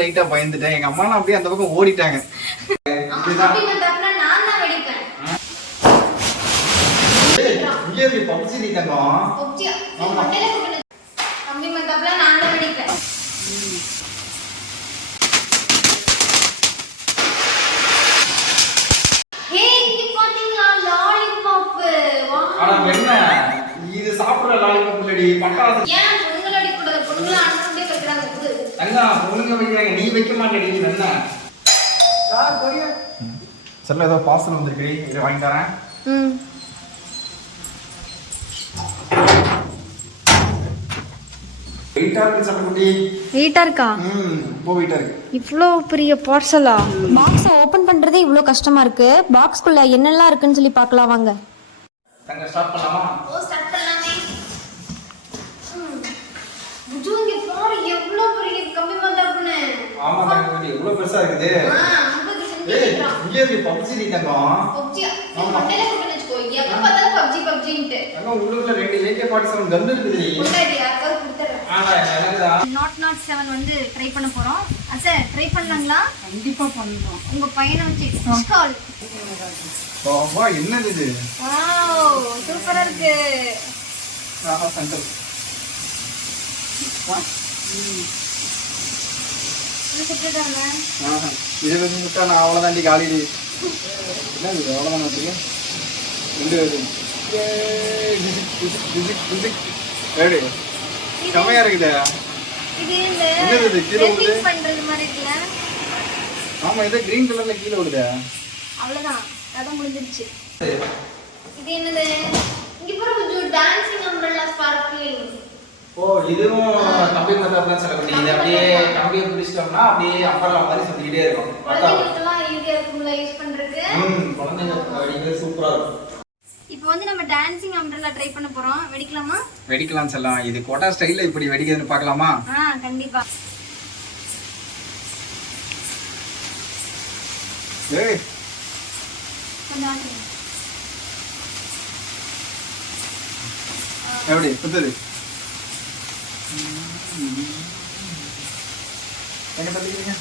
லைட்டா பயந்துட்டேன். எங்க அம்மா அப்படியே அந்த பக்கம் ஓடிட்டாங்க. இது சாப்பிடுற லாலிபாப் இல்லடி பட்டாசு. தங்கா ஒழுங்க வைக்கிறாங்க நீ வைக்க மாட்டேடி நீ என்ன சொல்ல ஏதோ பார்சல் வந்திருக்கு. இதை வாங்கி தரேன். ம். வெயிட்டா இருக்கு சட்டக்குட்டி வெயிட்டா இருக்கா? ம் ரொம்ப வெயிட்டா இருக்கு. இவ்வளோ பெரிய பார்சலா பாக்ஸை ஓபன் பண்றதே இவ்வளோ கஷ்டமா இருக்கு. பாக்ஸ்குள்ள என்னெல்லாம் இருக்குன்னு சொல்லி பார்க்கலாம் வாங்க. ஸ்டார்ட் பண்ணலாமே புஜு இங்க பாரு எவ்வளவு பெரிய கம்மி மந்தாப்புன்னு ஆமா தங்கக்குட்டி எவ்வளவு பெருசா இருக்குது. ஏய் இங்கே இருக்கு பப்ஜி நீ தங்கம். உள்ளுக்குள்ள ரெண்டு ஆனா எனக்குதான் நாட் நாட் செவன் வந்து ட்ரை பண்ண போறோம். சார் ட்ரை பண்ணலாங்களா? கண்டிப்பா பண்றோம் உங்க பையனை வச்சு கால் என்னது இது? வாவ் சூப்பரா இருக்கு. வந்து விட்டா நான் அவ்வளோதாண்டி காலி என்ன இது அவ்வளோதான் வச்சுக்கோ ரெண்டு டிசிக். எப்படி செம்மையா இருக்குதே என்னது இது? கீழே இருக்குல்ல ஆமா இது கிரீன் கலர்ல கீழே விடுதே அவ்வளவுதான் கதை முடிஞ்சிருச்சு இது என்னது இங்க பாரு கொஞ்சம் டான்சிங் அம்ப்ரெல்லா ஸ்பார்க்கிங் ஓ இதுவும் கம்பி மத்தாப்புலாம் சொல்லக்கூடிய இது அப்படியே கம்பியை பிடிச்சிட்டோம்னா அப்படியே அம்பர்லா மாதிரி சுத்திக்கிட்டே இருக்கும். குழந்தைங்க சூப்பரா இருக்கும் இப்போ வந்து நம்ம டான்சிங் அம்ப்ரெல்லா ட்ரை பண்ண போறோம். வெடிக்கலாமா? வெடிக்கலாம் சொல்லலாம் இது கோட்டா ஸ்டைல்ல இப்படி வெடிக்கிறதுன்னு பார்க்கலாமா? ஆ கண்டிப்பா. ஏய். கொஞ்சம் ஆட்டுங்க. எப்படி புத்தது என்ன பண்ணிக்கிறீங்க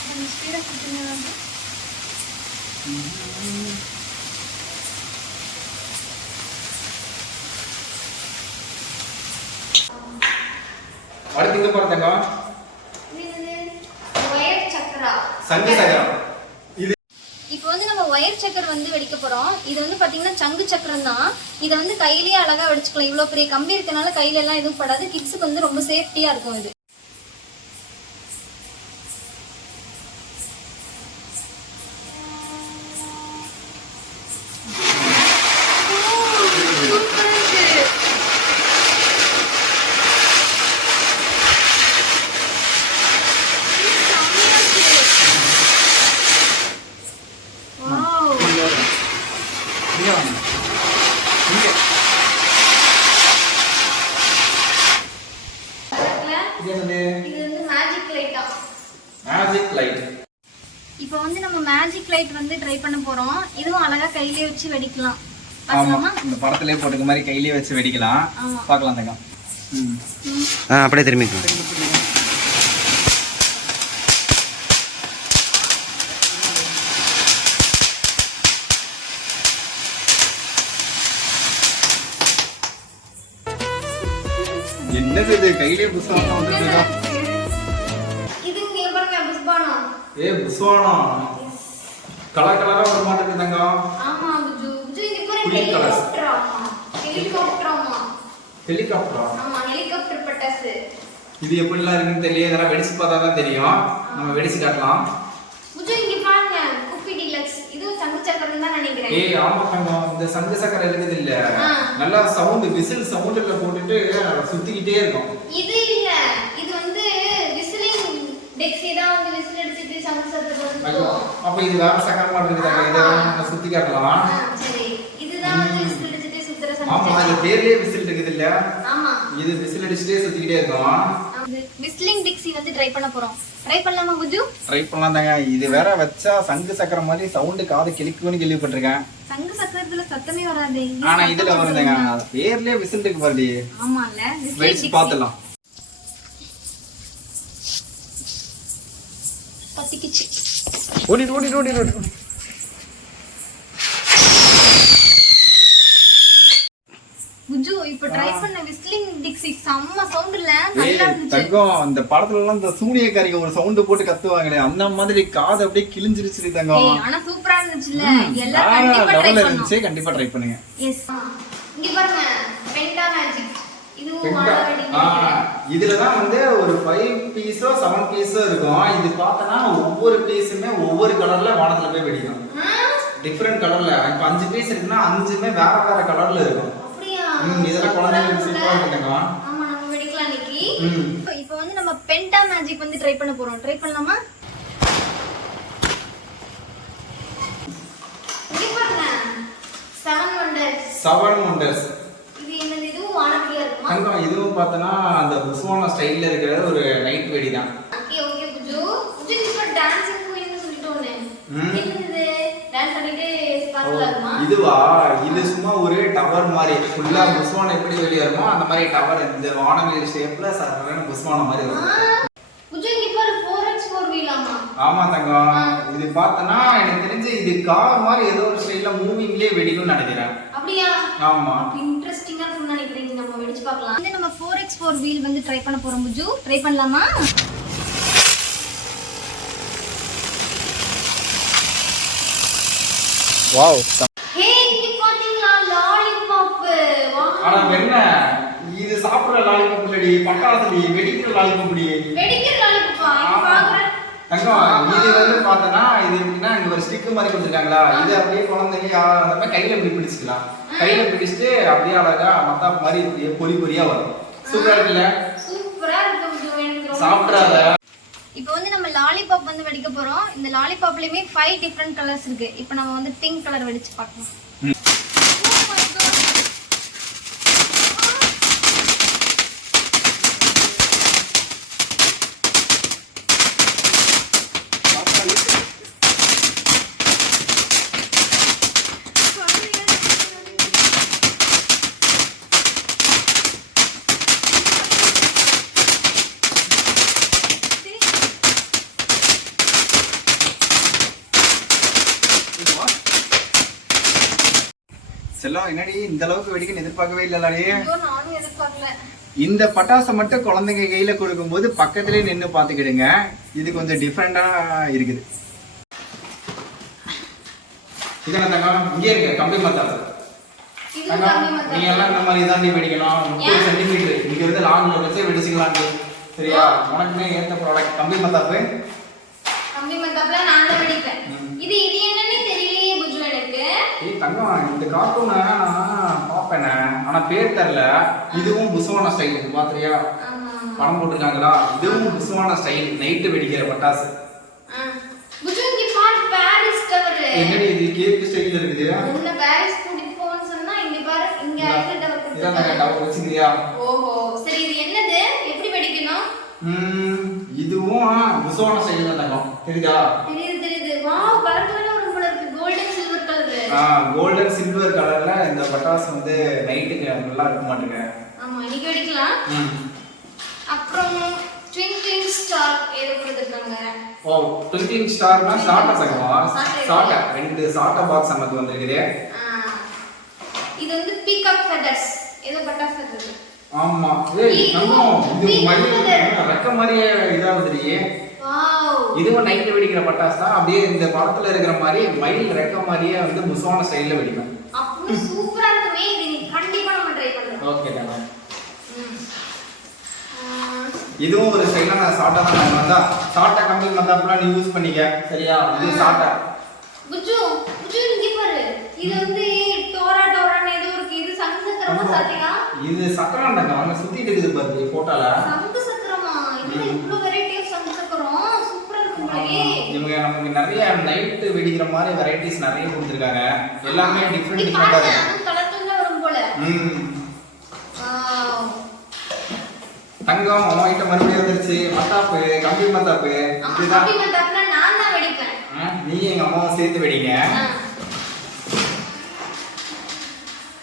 கொஞ்சம் ஸ்பீடா சுத்துங்க அடுத்து இங்க பாரு தங்கம் ஒயர் சக்கரா சங்கு சகரம் இது இப்போ வந்து நம்ம ஒயர் சக்கர் வந்து வெடிக்க போறோம். இது வந்து பாத்தீங்கன்னா சங்கு சக்கரம் தான். இதை வந்து கையிலேயே அழகா வெடிச்சுக்கலாம். இவ்வளவு பெரிய கம்பி இருக்கனால கையில எல்லாம் எதுவும் படாது. கிட்ஸுக்கு வந்து ரொம்ப சேஃப்டியா இருக்கும் இது Wow. இங்க வாங்க இங்க இது என்னது இது வந்து மேஜிக் லைட்டா மேஜிக் லைட் இப்போ வந்து நம்ம மேஜிக் லைட் வந்து ட்ரை பண்ண போறோம் இதுவும் அழகா கையிலே வச்சு வெடிக்கலாம் ஆமா பார்க்கலாமா இந்த படத்திலே போட்டுக்க மாதிரி கையிலேயே வச்சு வெடிக்கலாம். பார்க்கலாம் தங்கம் ஆ அப்படியே திரும்பிக்கலாம் என்னது இது? கையிலே புஸ்வானம் வந்துருக்கா இது நீங்க பாருங்க புஷ்பானம் ஏ புஸ்வானம் கலர் கலரா வர மாட்டேங்குது தங்கம் ஹெலிகாப்டர் ஆமா ஹெலிகாப்டர் ஆமா ஹெலிகாப்டரா பட்டாசு. இது எப்படிலாம் இருக்குன்னு தெரியல இதெல்லாம் வெடிச்சு பார்த்தா தான் தெரியும். நம்ம வெடிச்சு காட்டலாம். புஜு இங்க பாருங்க குப்பி டீலக்ஸ் இது சங்கு சக்கரம் தான் நினைக்கிறேன். ஏய் ஆமா இந்த சங்கு சக்கரை இருக்குது இல்ல. நல்லா சவுண்ட் விசில் சவுண்ட்ல போட்டுட்டு சுத்திக்கிட்டே இருக்கும். இது இல்ல. இது வந்து விசிலிங் டெக்ஸி தான் வந்து விசில் அடிச்சிட்டு சங்கு சக்கரம் அப்ப இது வேற சக்கரமா இருக்குது இதை சுத்தி காட்டலாம். சரி இதுதான் வந்து விசில் அடிச்சிட்டு சுத்துற ஆமா இந்த பேர்லயே விசில் இருக்குது இல்ல ஆமா. இது விசில் அடிச்சுட்டே சுத்திக்கிட்டே இருக்கும். விஸ்லிங் டிக்ஸி வந்து ட்ரை பண்ண போறோம். ட்ரை பண்ணலாமா புஜு ட்ரை பண்ணலாம் தாங்க. இது வேற வச்சா சங்கு சக்கரம் மாதிரி சவுண்டு காது கிளிக்குன்னு கேள்விப்பட்டிருக்கேன். சங்கு சக்கரத்துல சத்தமே வராது. ஆனா இதுல வருதுங்க. பேர்லயே விசிலுக்கு பாருடி. ஆமால வெயிட்ஸ் பாத்துலாம் பத்திக்கிச்சு ஓடிட்டு ஓடிட்டு ஓடிட்டு ஓடிட்டு புஜு இப்ப ட்ரை பண்ண விஸ்லிங் டிக்ஸி செம்ம சவுண்ட் இல்ல நல்லா ஏய் இருந்துச்சு தங்கம் அந்த படத்துல எல்லாம் இந்த சூனியக்காரிங்க ஒரு சவுண்ட் போட்டு கத்துவாங்களே அந்த மாதிரி காது அப்படியே கிழிஞ்சிருச்சு தங்கம் ஆனா சூப்பரா இருந்துச்சுல்ல? ம், எல்லாம் கண்டிப்பா ட்ரை இருந்துச்சு கண்டிப்பா ட்ரை பண்ணுங்க. எஸ் இங்க பாருங்க பென்டா மேஜிக் இதுலதான் வந்து ஒரு ஃபைவ் பீஸோ செவன் பீஸோ இருக்கும். இது பார்த்தனா ஒவ்வொரு பீஸுமே ஒவ்வொரு கலர்ல வானத்துல போய் வெடிக்கும். டிஃப்ரெண்ட் கலர்ல இப்ப அஞ்சு பீஸ் இருக்குன்னா அஞ்சுமே வேற வேற கலர்ல இருக்கும். இதெல்லாம் குழந்தைங்களுக்கு சூப்பரா இருக்குங்க ம். இப்போ- இப்போ வந்து நம்ம பென்டா மேஜிக் வந்து ட்ரை பண்ண போறோம். ட்ரை பண்ணலாமா? செவன் வண்டர்ஸ் செவன் ஒண்டர்ஸ் இது என்னது? இதுவும் பார்த்தனா அந்த புஸ்வான ஸ்டைல்ல இருக்கிற ஒரு நைட் வெடி தான். Okay okay புஜு. புஜு இப்ப டான்சிங் குயின்னு சொல்லிட்டு ஒண்ணு ம். என்னது டான்ஸ் பண்ணிட்டு ஸ்பார்க்கல் ஆகுமா இதுவா? இது சும்மா ஒரு டவர் மாதிரி. ஃபுல்லா புஸ்வானம் எப்படி வெளியே இருக்குமோ அந்த மாதிரி டவர் இந்த வானவில் ஷேப்ல சரண புஸ்வானம் மாதிரி ஆ, இருக்கும் புஜு இங்க பாரு 4x4 வீலாமா ஆமா? தங்கம் இது பார்த்தனா எனக்கு தெரிஞ்சு இது கார் மாதிரி ஏதோ ஒரு ஸ்டைல்ல மூவிங்லயே வெடிக்கும்னு நினைக்கிறேன். அப்படியா? ஆமா. இன்ட்ரெஸ்டிங்கா இருக்கும்னு நினைக்கிறீங்க நம்ம வெடிச்சு பார்க்கலாம். வந்து நம்ம 4x4 வீல் வந்து ட்ரை பண்ண போறோம் புஜு ட்ரை பண்ணலாமா? வாவ். ஹே இங்க பாத்தீங்களா? லாலிபாப் ஆனா என்ன? இது சாப்பிடுற லாலிபப் இல்லடி பட்டாசுடி வெடிக்கிற வெடிக்கிற லாலிபாப்பா இங்க பாக்குறேன். தங்கம் இது வந்து பார்த்தனா இது எப்படின்னா இங்க ஒரு ஸ்டிக் மாதிரி கொடுத்துருக்காங்களா? இது அப்படியே குழந்தைங்க அந்த மாதிரி கையில இப்படி பிடிச்சிக்கலாம். கையில பிடிச்சிட்டு அப்படியே அழகா மத்தாப்பு மாதிரி பொறி பொரியா வரும். சூப்பரா இருக்குல்ல? சூப்பரா இருக்கு சாப்பிடாத இப்போ வந்து நம்ம லாலிபாப் வந்து வெடிக்க போறோம். இந்த லாலிபாப்லயுமே ஃபைவ் டிஃப்ரெண்ட் கலர்ஸ் இருக்கு. இப்போ நம்ம வந்து பிங்க் கலர் வெடிச்சு பார்க்கலாம். என்னடி இந்த அளவுக்கு வெடிக்கன்னு எதிர்பார்க்கவே இல்லலாடி நானும் எதிர்பார்க்கல. இந்த பட்டாசை மட்டும் குழந்தைங்க கையில கொடுக்கும்போது பக்கத்துலயே நின்னு பாத்துக்கிடுங்க இது கொஞ்சம் டிஃப்ரெண்டா இருக்குது. இதான தங்கம் இங்கே இருக்க கம்பி மத்தம். நீ எல்லாம் இந்த மாதிரி தான் நீ வெடிக்கணும் முப்பது? சென்டிமீட்டர் இங்க இருந்து லாங்ல வச்சு வெடிச்சுக்கலாம். சரியா? உனக்குமே ஏத்த ப்ராடக்ட் கம்பி மத்தாப்பு கம்மி மத்தாப்புல நான் வெடிப்பேன். இது இது தங்கம் இந்த கார்ட்டூனை நான் பார்ப்பேனே. ஆனா பேர் தெரியல. இதுவும் புசுவான ஸ்டைல் இது பாத்திரியா ஆமா. படம் போட்டிருக்காங்களா? இதுவும் புசுவான ஸ்டைல் நைட்டு வெடிக்கிற பட்டாசு. என்னடி இது? கேக் ஸ்டைல் இருக்குது. உன்னை பாரிஸ் கூட்டிட்டு போன்னு சொன்னா இங்க பாரு இங்க ஐஃபில் டவர் கொடுத்துருக்காங்க டவர் வச்சுக்கிறியா? ஓஹோ. சரி இது என்னது? எப்படி வெடிக்கணும்? ம், இதுவும் புசுவான ஸ்டைல் தான் தங்கம். தெரியுதா? தெரியுது தெரியுது. வாவ் கலர் கலரா வரும் போல இருக்கு golden silver colour golden silver கலர்ல இந்த பட்டாசு வந்து நைட்டுக்கு நல்லா இருக்க மாட்டேங்க. ஆமா இன்னைக்கு வெடிக்கலாம். அப்புறம் ட்விங்க்லிங் ஸ்டார் ஏதோ கொடுத்துருக்காங்க. ஓ ட்விங்கிங் ஸ்டார்னா தங்கமா Starter. ஸ்டார்டா ரெண்டு ஸ்டார்டா பாக்ஸ் நமக்கு வந்திருக்குது. இது வந்து பீகாக் ஃபெதர்ஸ் ஏதோ பட்டாசு இருக்குது ஆமா. ஏய் இது- தங்கம் இது இது மயில் ரெக்க மாதிரியே இதாகுதுடி. வாவ் இதுவும் நைட்டு வெடிக்கிற பட்டாசு தான். அப்படியே இந்த படத்துல இருக்கிற மாதிரி மயில் ரெக்க மாதிரியே வந்து புசுவான ஸ்டைல்ல வெடிக்கும். அப்படி சூப்பரா இருக்குமே. இது நீ கண்டிப்பா நம்ம ட்ரை பண்றோம். ஓகே. ஆ, இதுவும் ஒரு ஸ்டைலான சாட்டா தான் வந்தா சாட்டா கம்பி மத்தாப்புலாம் நீ யூஸ் பண்ணிக்க. சரியா? இது சாட்டா புஜு புஜு இங்க பாரு. இது வந்து டோரா டோரான்னு ஏதோ இருக்கு. இது சங்கு சக்கரமா சாத்தியா? இது சக்கரம் தாங்க அவங்க சுத்திட்டு இருக்குது பாரு போட்டோல சங்கு சக்கரமா? இதுல இவ்ளோ இவங்க நமக்கு நிறைய நைட்டு வெடிக்கிற மாதிரி வெரைட்டிஸ் நிறைய கொடுத்துருக்காங்க. எல்லாமே டிஃப்ரெண்ட் டிஃப்ரெண்டாக இருக்கு. தங்கம் அவன் கிட்ட மறுபடியும் வந்துருச்சு. மத்தாப்பு கம்பி மத்தாப்பு இதுதான் நீ எங்க அம்மாவும் சேர்த்து வெடிங்க.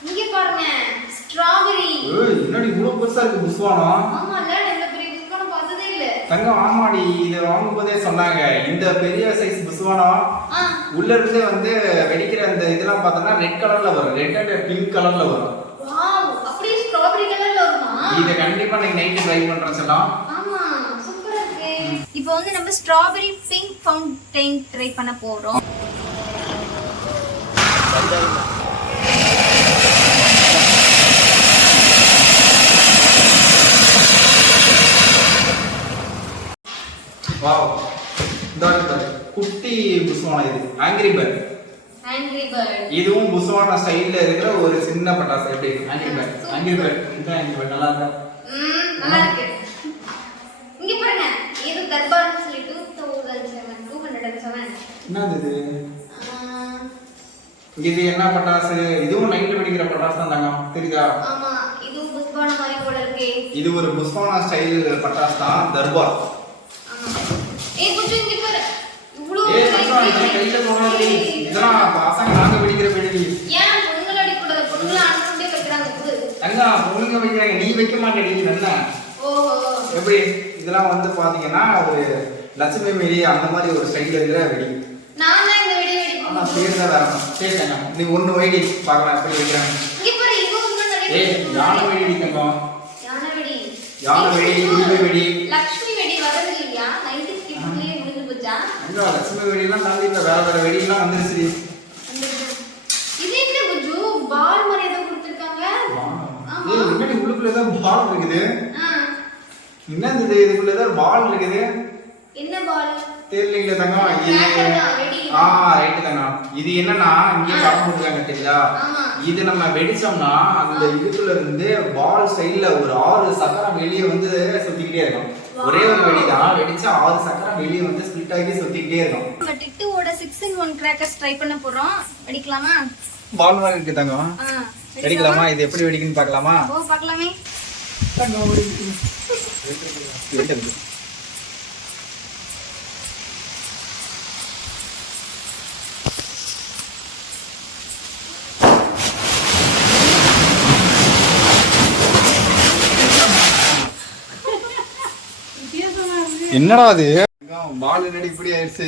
இங்க பாருங்க ஸ்ட்ராபெரி என்னடி இவ்வளவு பெருசா இருக்கு புஸ்வானம் தங்கம் ஆமாடி இது வாங்கும் போதே சொன்னாங்க. இந்த பெரிய சைஸ் புஸ்வானம் ஆ. உள்ள இருந்து வந்து வெடிக்கிற அந்த இதெல்லாம் பார்த்தோம்னா ரெட் கலர்ல வரும். ரெட் அண்ட் பிங்க் கலர்ல வரும். வாவ் அப்படியே ஸ்ட்ராபெரி கலர்ல வருமா? இதை கண்டிப்பா நீங்க நைட்டு ட்ரை பண்றேன் சொல்லலாம் ஆமா சூப்பரா இருக்கு. இப்போ வந்து நம்ம ஸ்ட்ராபெரி பிங்க் ஃபவுண்டைன் ட்ரை பண்ண போறோம். வாவ் இந்த குட்டி புஸ்வானம் இது. ஆங்கிரி பேர்ட் ஆங்கிரி பேர்ட் இதுவும் புஸ்வானா ஸ்டைல்ல இருக்கிற ஒரு சின்ன பட்டாசு. எப்படி? ஆங்கிரி பேர்ட் ஆங்கிரி பேர்ட் இந்த ஆங்கிரி பேர்ட் நல்லா இருக்கா? ம் நல்லா இருக்கு. இங்க பாருங்க. இது தர்பார்னு சொல்லி two thousand seven two hundred seven என்னது இது? இது என்ன பட்டாசு? இதுவும் நைட்ல வெடிக்கிற பட்டாசு தான் தாங்க தெரியுதா? ஆமா. இது புஷ்பான மாதிரி போல இருக்கே. இது ஒரு புஸ்வானா ஸ்டைல் பட்டாசு தான் தர்பார் ஆமா ஏய் கொஞ்சம் இங்க பாரு இவ்ளோ ஏய் தங்கம் இது கையில இதெல்லாம் பசங்க நாங்க வெடிக்கிற வெடி ஏன் பொண்ணுகள் அடிக்கூடாது பொண்ணுகளை அனுப்பிட்டே வைக்கிறாங்க குடு தங்கம் பொண்ணுங்க வைக்கிறாங்க. நீ வைக்க மாட்டேடி ஓஹோ. எப்படி? இதெல்லாம் வந்து பாத்தீங்கன்னா ஒரு லட்சுமி வெடி அந்த மாதிரி ஒரு ஸ்டைல் இருக்கிற வெடி. நான் தான் இந்த வெடி ஆனா வெடிப்பேன் பேர் தான் வரணும் சரி தங்கம் நீ ஒண்ணு வைடி. பார்க்கலாம் எப்படி வைக்கிறாங்க. இங்க பாரு இது இன்னும் நிறைய ஏய் யானை வெடி தங்கம் யானை வெடி. யானை வெடி, குருவி வெடி. லக்ஷ்மி வெடி வரது இல்லையா எங்க லட்சுமி வெடிலாம் தாண்டி இப்ப வேற வேற வெடிலாம் வந்துருச்சு. இது என்ன குஜு? பால் மாதிரி ஏதோ கொடுத்துருக்காங்க. ஆமா. ஏய் என்னடி உள்ளுக்குள்ள ஏதோ பால் இருக்குது. ஆ, என்னது இது? இதுக்குள்ள ஏதோ பால் இருக்குது. என்ன பால்? தெரியலீங்களே தங்கம். இது தான். ஆ ரைட்டு தங்கம். இது என்னன்னா இங்கே. படம் போட்டுருக்காங்க தெரியுதா ஆமா. இது நம்ம வெடிச்சோம்னா அந்த இதுக்குள்ள இருந்து பால் சைடுல ஒரு ஆறு சக்கரம் வெளியே வந்து சுத்திக்கிட்டே இருக்கும். ஒரே ஒரு வெடி தான். வெடிச்சா ஆறு சக்கரம் வெளியே வந்து ஸ்பிளிட் ஆகி சுத்திக்கிட்டே இருக்கும். நம்ம டிட்டுவோட six in one crackers try பண்ண போறோம். வெடிக்கலாமா? பால் மாதிரி இருக்கு தங்கம் ஆ, வெடிக்கலாமா? இது எப்படி வெடிக்குன்னு பார்க்கலாமா? ஓ பார்க்கலாமே. என்னடா அது? பால் என்னடி இப்படி ஆயிடுச்சு?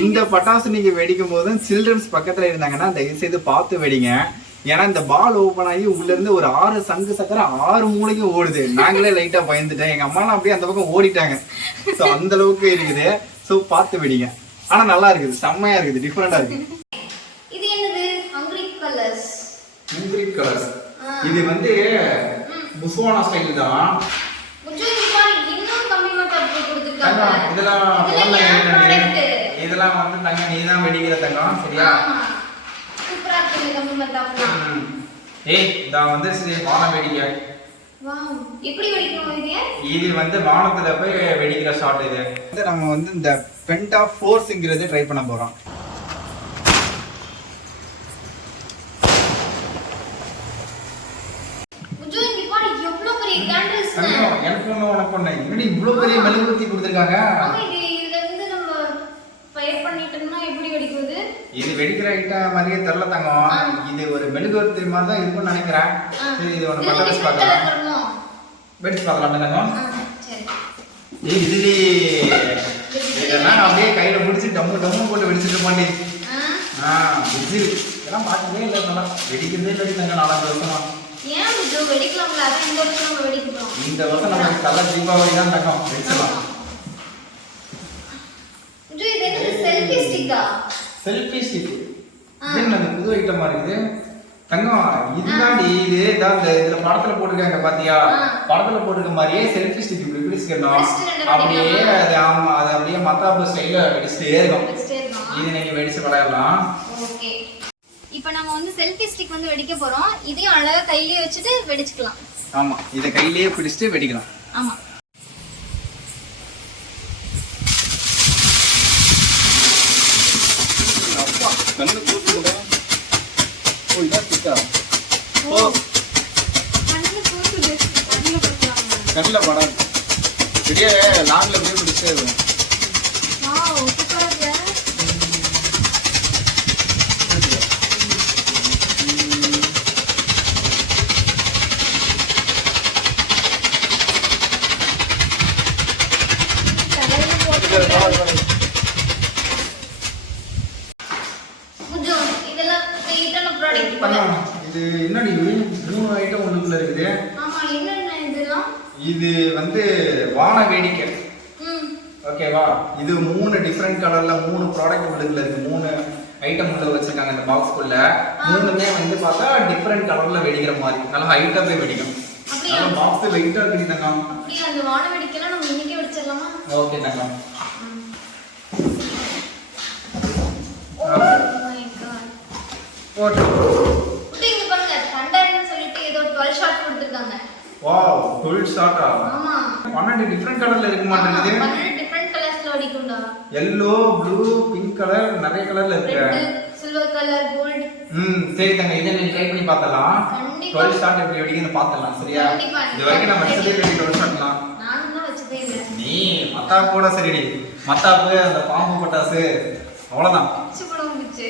இந்த பட்டாசு நீங்க வெடிக்கும் போது சில்ட்ரன்ஸ் பக்கத்துல இருந்தாங்கன்னா தயவு செய்து பார்த்து வெடிங்க. ஏன்னா இந்த பால் ஓபன் ஆகி உள்ள இருந்து ஒரு ஆறு சங்கு சக்கரம் ஆறு மூளைக்கும் ஓடுது. நாங்களே லைட்டா பயந்துட்டேன். எங்க அம்மாலாம் அப்படியே அந்த பக்கம் ஓடிட்டாங்க. சோ அந்த அளவுக்கு இருக்குது. சோ பார்த்து வெடிங்க. ஆனா நல்லா இருக்குது. செம்மையா இருக்குது. டிஃப்ரெண்டா இருக்கு இது என்னது? ஹங்கிரி கலர்ஸ் முந்திரி கலர்ஸ். இது வந்து புஸ்வானா ஸ்டைல் தான் குஜு இது பாரு இன்னும் கம்மி மத்தாப்பு கொடுத்துருக்காங்க தங்கம் இதெல்லாம் இதெல்லாம் வந்து தங்கம் நீ தான் வெடிக்கிற தங்கம் சரியா. ஏய் இதான் வந்து சரி வானம் வெடிக்க. இது? இது வந்து வானத்துல போய் வெடிக்கிற ஷாட் இது. வந்து நம்ம வந்து இந்த பென்டா ஃபோர்ஸ்ங்கிறது ட்ரை பண்ண போறோம் குஜு இங்க பாரு எவ்வளவு பெரிய கேண்டில்ஸ் தங்கம், எனக்கு ஒண்ணு உனக்கு ஒண்ணு. என்னடி இவ்வளவு பெரிய மெழுகுவர்த்தி கொடுத்துருக்காங்க? இது வெடிக்கிற ஐட்டம் மாதிரியே தெரியல தங்கம். இது ஒரு மெழுகுவர்த்தி மாதிரி தான் இருக்கும்னு நினைக்கிறேன். சரி இது ஒன்று வச்சு கலர் பார்க்கலாம். வெடிச்சு பார்க்கலாம் தங்கம். இதுலி இதெல்லாம் அப்படியே கையில பிடிச்சி டம்மு டம்மு போட்டு வெடிச்சிட்டு இருப்பாண்டி ஆ. இது இதெல்லாம் பார்க்கவே இல்லை நல்லா. வெடிக்கிறதே இல்லை தங்க நாலாவது வருஷமா. ஏன் குஜு வெடிக்கலாம்ல அதான் இந்த வருஷம் நம்ம வெடிக்கிறோம் இந்த வருஷம் நமக்கு தலை தீபாவளி தான் தங்கம் வெடிச்சலாம் குஜு இது என்ன செல்ஃபி ஸ்டிக்கா செல்ஃபி ஸ்டிக் என்னது புது ஐட்டமா இருக்குது? தங்கம் இதுதாண்டி இது இதான் இந்த இதுல படத்துல போட்டிருக்காங்க பாத்தியா. படத்துல போட்டிருக்க மாதிரியே செல்ஃபி ஸ்டிக் இப்படி பிடிச்சிக்கணும். அப்படியே? அது ஆமா அது அப்படியே மத்தாப்பு ஸ்டைல வெடிச்சிட்டே இருக்கோம். இது நீங்க வெடிச்சு விளையாடலாம் ஓகே. இப்போ நம்ம வந்து செல்ஃபி ஸ்டிக் வந்து வெடிக்க போறோம். இதையும் அழகா கையிலேயே வச்சுட்டு வெடிச்சுக்கலாம். ஆமா இதை கையிலேயே பிடிச்சிட்டு வெடிக்கலாம். ஆமா. அப்பா கண்ணு கூட்டுங்க ஓ ஸ்டிக்கா ஓ. கண்ணுல போட்டுது கண்ணுல படாது. இப்படியே லாங்கில் போய் பிடிச்சிட்டே இருக்கும் வாவ் சூப்பரா இருக்கு கொஞ்சம் இதெல்லாம் வெயிட்டான ப்ராடக்ட் பண்ணலாம். இது என்னடி மூணு ஐட்டம் உள்ளுக்குள்ள இருக்குது ஆமா என்னென்ன இதெல்லாம் இது வந்து வான வேடிக்கை ம் ஓகேவா இது மூணு டிஃப்ரெண்ட் கலர்ல மூணு ப்ராடக்ட் உள்ளுக்குள்ள இருக்கு. மூணு ஐட்டம் உள்ள வச்சிருக்காங்க இந்த பாக்ஸ்க்குள்ள மூணுமே வந்து பார்த்தா டிஃப்ரெண்ட் கலர்ல வெடிக்கிற மாதிரி. நல்லா ஹைட்டா போய் வெடிக்கும்? நல்லா பாக்ஸ் வெயிட்டா இருக்கு தங்கம். அப்படியே? அந்த வான வெடிக்கலாம் நம்ம இன்னைக்கே வச்சிடலாமா ஓகே தங்கம். Oh. ஓகே குட்டி, இங்க பாருங்க. தண்டர்னு சொல்லிட்டு ஏதோ 12 ஷாட் கொடுத்திருக்காங்க. வாவ் டுவெல் ஷாட்டா ஆமா. பன்னெண்டு டிஃப்ரெண்ட் கலர்ல இருக்க மாட்டேங்குது அடிக்கும்டா. எல்லோ ப்ளூ பிங்க் கலர் நிறைய கலர்ல இருக்கு. சில்வர் கலர் கோல்ட் ம் சரி தங்க இதை நீங்க ட்ரை பண்ணி பார்த்தலாம் கண்டிப்பா. டுவெல் ஷாட் எப்படி வெடிக்குன்னு பார்த்தலாம் சரியா. இது வரைக்கும் நம்ம வச்சதே இல்லை டுவெல் ஷாட்லாம் நானும் தான் வச்சதே இல்லை. நீ மத்தாப்பு கூட சரிடி. மத்தாப்பு அந்த பாம்பு பட்டாசு அவ்வளவுதான். பிச்சு கூட வந்துச்சு.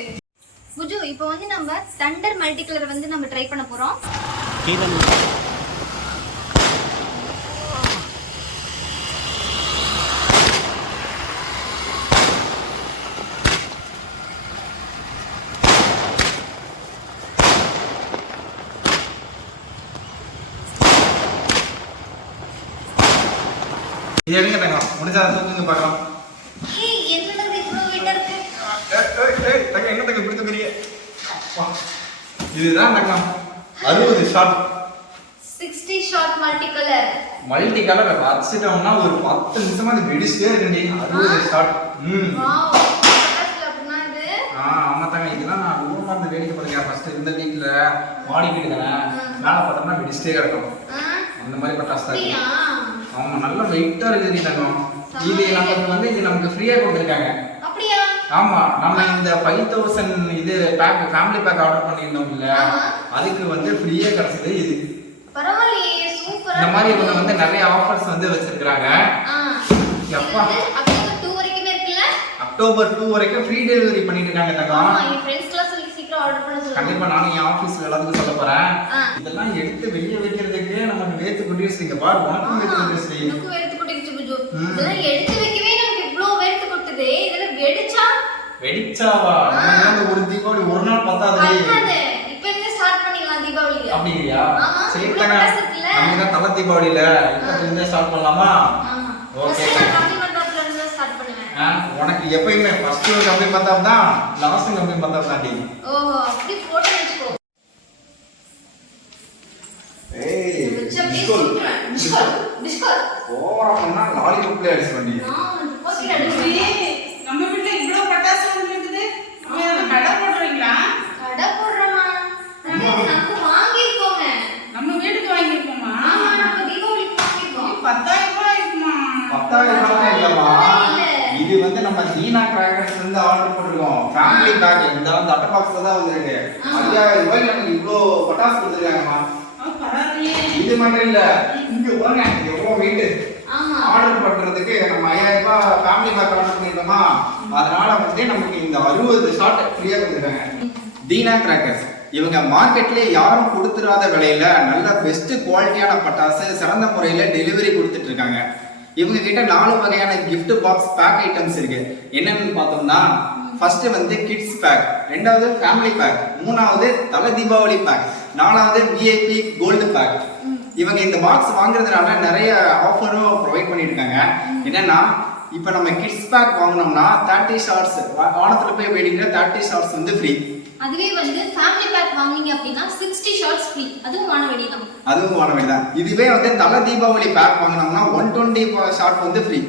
புஜு இப்போ வந்து நம்ம தண்டர் மல்டி கலர் வந்து நம்ம ட்ரை பண்ண போறோம் இது எடுங்க தங்க முடிஞ்சா தூக்குங்க பார்க்கலாம். தங்க என்ன தங்க இப்படி தூக்குறீங்க. இதுதான் அறுபது shot 60 shot multi colour multi colour வச்சுட்டோம்னா ஒரு பத்து நிமிஷமா அது வெடிச்சுட்டே இருக்குண்டி. அறுபது ஷாட் ம். ஆமா தாங்க இதெல்லாம் நான் ஊர்ல இருந்து வேடிக்கை பாருங்க ஃபர்ஸ்ட் இருந்த வீட்டுல மாடி வீடு தானே? மேல பார்த்தோம்னா வெடிச்சிட்டே கிடக்கும். அந்த மாதிரி பட்டாசு தான். ஆமா நல்ல வெயிட்டா இருக்குது தங்கம். இது நமக்கு வந்து இது நமக்கு ஃப்ரீயா கொடுத்துருக்காங்க. ஆமா நம்ம இந்த ஃபைவ் தௌசண்ட் இது பேக் ஃபேமிலி பேக் ஆர்டர் பண்ணியிருந்தோம் இல்ல. அதுக்கு வந்து ஃப்ரீயா கிடைச்சது இது. இந்த மாதிரி இவங்க வந்து நிறைய ஆஃபர்ஸ் வந்து வச்சிருக்காங்க எப்பா. அக்டோபர் 2 வரைக்குமே இருக்குல்ல? அக்டோபர் டூ வரைக்கும் ஃப்ரீ டெலிவரி பண்ணிட்டு இருக்காங்க தங்கம் கண்டிப்பா நானும் என் ஆபீஸ்ல எல்லாத்துக்கும் சொல்ல போறேன். இதெல்லாம் எடுத்து வெளியே வைக்கிறதுக்கு நமக்கு வேத்து கொட்டிருச்சு இங்க பாரு உனக்கும் வேத்து எனக்கு வேர்த்து கொட்டிருச்சு புஜு ம். இதெல்லாம் எடுத்து வைக்கவே நமக்கு இவ்ளோ வேர்த்து கொட்டுது இதெல்லாம் வெடிச்சா? வெடிச்சாவா? இந்த ஒரு தீபாவளி ஒரு நாள் பத்தாது. இப்ப இருந்தே ஸ்டார்ட் பண்ணிடலாம் தீபாவளிக்கு. அப்படிங்கிறியா? ஆமா, சரி தாங்க? நம்ம தான் தலை தீபாவளியில. இப்ப இருந்தே ஸ்டார்ட் பண்ணலாமா? தான் உனக்கு எப்பயுமே ஃபர்ஸ்ட் கம்பி பத்தாப் தான் லாஸ்ட் கம்பி பத்தாப் தாண்டி ஓஹோ அப்படி போட்டு வச்சுக்கோ ஏய் வச்சு அப்படியே சுட்டுறேன். டிஸ்கோல் டிஸ்கோல் ஓவரா அடிச்சு வண்டி அடிச்சு ஏய், நம்ம வீட்ல இவ்வளவு பட்டாசு வந்துருக்குது நம்ம கடை போடுறீங்களா? கடை போடுறோமா வீட்டுக்கு ஆமா நம்ம தீபாவளிக்கு ரூபாய் இருக்குமா பத்தாயிரம் ரூபாய் இல்லம்மா. இல்ல. இது வந்து நம்ம தீனா கிராக்கர்ஸ்ல இருந்து ஆர்டர் பண்ணிருக்கோம் ஃபேமிலி பேக் இந்த வந்து அட்டை பாக்ஸ்ல தான் வந்திருக்கு. ஆ. ஐயாயிரம் ரூபாய்க்கு நமக்கு இவ்வளோ பட்டாசு கொடுத்துருக்காங்கம்மா. இது மட்டும் இல்ல இங்க பாருங்க எவ்வளோ வெயிட் ஆமா ஆர்டர் பண்றதுக்கு நம்ம ஐயாயிரம் ரூபாய் ஃபேமிலி பேக் ஆர்டர் பண்ணிருக்கோமா அதனால வந்து நமக்கு இந்த அறுபது ஷாட் ஃப்ரீயா கொடுத்துருக்காங்க தீனா கிராக்கர்ஸ் இவங்க மார்க்கெட்லயே யாரும் கொடுத்துடாத விலையில நல்ல பெஸ்ட் குவாலிட்டியான பட்டாசு சிறந்த முறையில டெலிவரி கொடுத்துட்டு இருக்காங்க. இவங்க கிட்ட நாலு வகையான gift பாக்ஸ் பேக் ஐட்டம்ஸ் இருக்கு. என்னன்னு பார்த்தோம்னா ஃபர்ஸ்ட் வந்து கிட்ஸ் பேக் ரெண்டாவது ஃபேமிலி பேக் மூணாவது தலை தீபாவளி பேக் நாலாவது விஐபி கோல்டு பேக் இவங்க இந்த பாக்ஸ் வாங்குறதுனால நிறைய ஆஃபரும் ப்ரொவைட் பண்ணிட்டு இருக்காங்க என்னன்னா இப்போ நம்ம கிட்ஸ் பேக் வாங்கினோம்னா தேர்ட்டி ஷார்ட்ஸ் வானத்தில் போய் வெடிக்கிற தேர்ட்டி ஷார்ட்ஸ் வந்து ஃப்ரீ அதுவே வந்து ஃபேமிலி பேக் வாங்குனீங்க அப்படின்னா 60 ஷார்ட்ஸ் ஃப்ரீ அதுவும் வானவெடி தான். அதுவும் வாங்க வேண்டியதான் இதுவே வந்து தலை தீபாவளி பேக் வாங்கினோம்னா ஒன் டுவெண்ட்டி ஷார்ட் வந்து ஃப்ரீ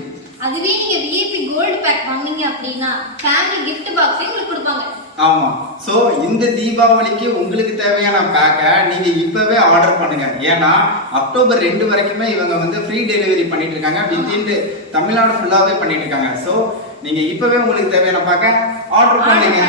அதுவே நீங்க விஐபி கோல்டு பேக் வாங்குனீங்க அப்படின்னா ஃபேமிலி gift பாக்ஸே உங்களுக்கு கொடுப்பாங்க. ஆமா. சோ இந்த தீபாவளிக்கு உங்களுக்கு தேவையான பேக்கை நீங்க இப்பவே ஆர்டர் பண்ணுங்க. ஏன்னா அக்டோபர் ரெண்டு வரைக்குமே இவங்க வந்து ஃப்ரீ டெலிவரி பண்ணிட்டு இருக்காங்க வித்தின் தமிழ்நாடு ஃபுல்லாவே பண்ணிட்டு இருக்காங்க சோ நீங்க இப்பவே உங்களுக்கு தேவையான பேக்கை ஆர்டர் பண்ணுங்க.